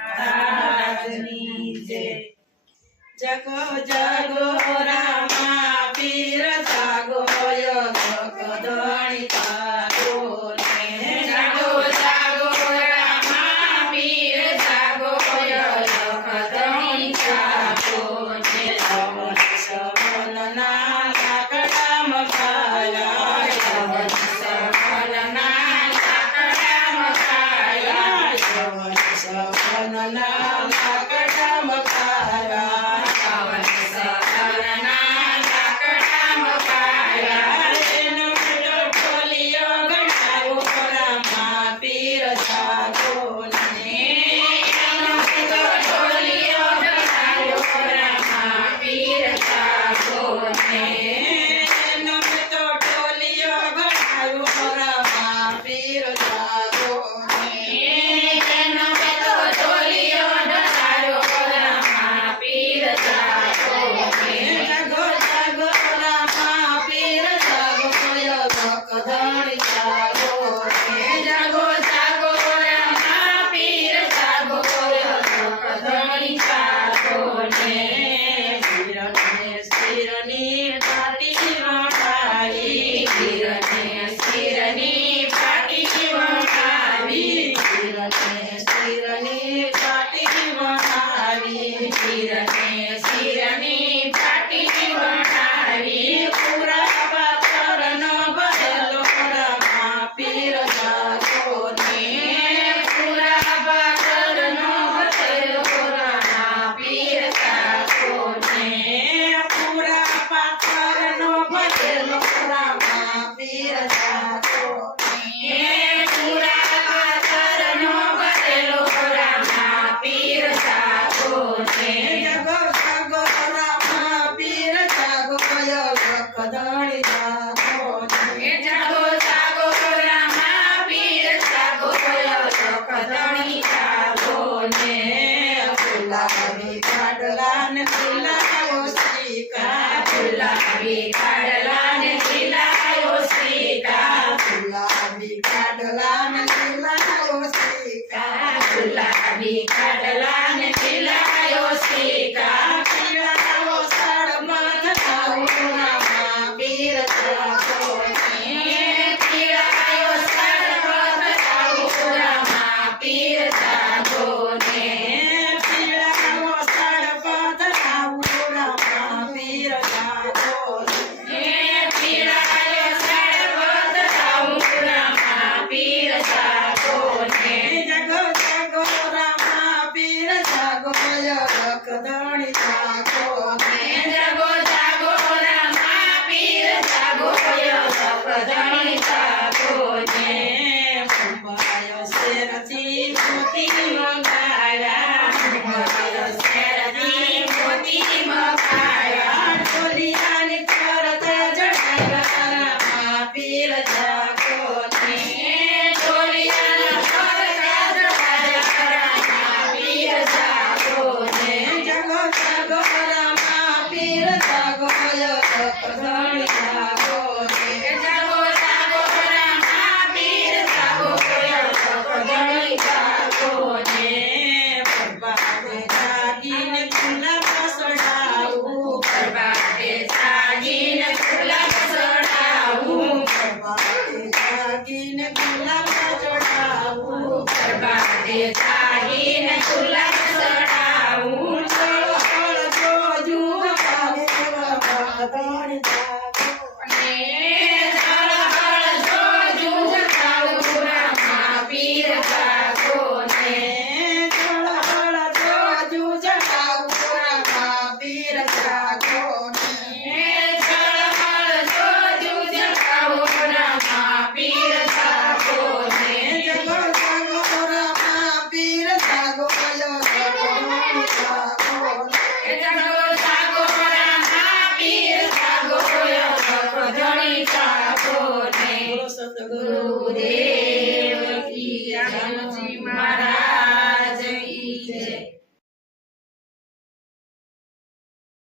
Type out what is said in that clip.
महाराजनी जय। जगो जगो रामा पीर जागो योग कदणी जागो ने। जागो जागो रामा पीर जागो योग कदणी जागो ने। सवनना लाकडाम खाया सवनना लाकडाम खाया सवनना लाकडाम खाया सवनना लाकडाम खाया एनो मोटो ढोलियो गणाવો રામા પીર જાગો ને। એનો મોટો ઢોલિયો ગણાવો રામા પીર જાગો ને। એનો મોટો ઢોલિયો ગણાવો રામા પીર જાગો ને। એનો મોટો ઢોલિયો ગણાવો રામા પીર જાગો ને। જાગો જાગો રામા પીર જાગો योग કદણી જાગો ને। જાગો જાગો રામા પીર જાગો योग કદણી જાગો ને। શિરની પાટી વટાવી શિરને શિરની પાટી વટાવી શિરની પાટી વટાવી શિરને શિરની પાટી વટાવી પૂરા પાથરનો ભરેલો રામા પીર જાગો ને। પૂરા પાગલનો ભરેલો રામા પીર જાગો ને। પૂરા પાથરનો ભરેલો રામા પીર જાગો ને। પૂરા પાથરનો ભરેલો રામા પીર જાગો ને। જગો જગો રામા પીર જાગો योग કદણી જાગો ને। જાગો જાગો રામા પીર જાગો योग કદણી જાગો ને। ગુલાબી કાડલાને ખીલાયો શ્રીકા ગુલાબી કાડલાને ખીલાયો શ્રીકા ગુલાબી કાડલાને ખીલાયો શ્રીકા ગુલાબી કાડલાને ખીલાયો શ્રીકા પીળાવો સાડમાં થતાવું રામા પીર જાગો ને। ખીલાયો સર્વત જાગો રામા પીર જાગો ને। પીળાવો સાડમાં થતાવું રામા પીર જાગો ને। ખીલાયો સર્વત જાગો રામા પીર જાગો ને। જગો જગો રામા પીર જાગો योग કદણી જાગો ને। જાગો જાગો રામા પીર જાગો योग કદણી જાગો ને। મુંબાયો શેરથી મોતી મંગાયા મારો શેરથી મોતી મગાયા ઢોલિયાની ફરત જડાવ્યા રામા પીર જાગો ને। ઢોલિયાના ફરકા જડાયા રામા પીર જાગો ને। જગો જગો રામા પીર જાગો योग કદણી જાગો ને। જાગો જાગો રામા પીર જાગો योग કદણી જાગો ને। પ્રભાતે જાગીને ગુલાબ સડાવું પ્રભાતે જાગીને ગુલાબ ચડાવું પ્રભાતે જાગીને ગુલાબ ચડાવું પ્રભાતે જાગીને ગુલાબ ચડાવું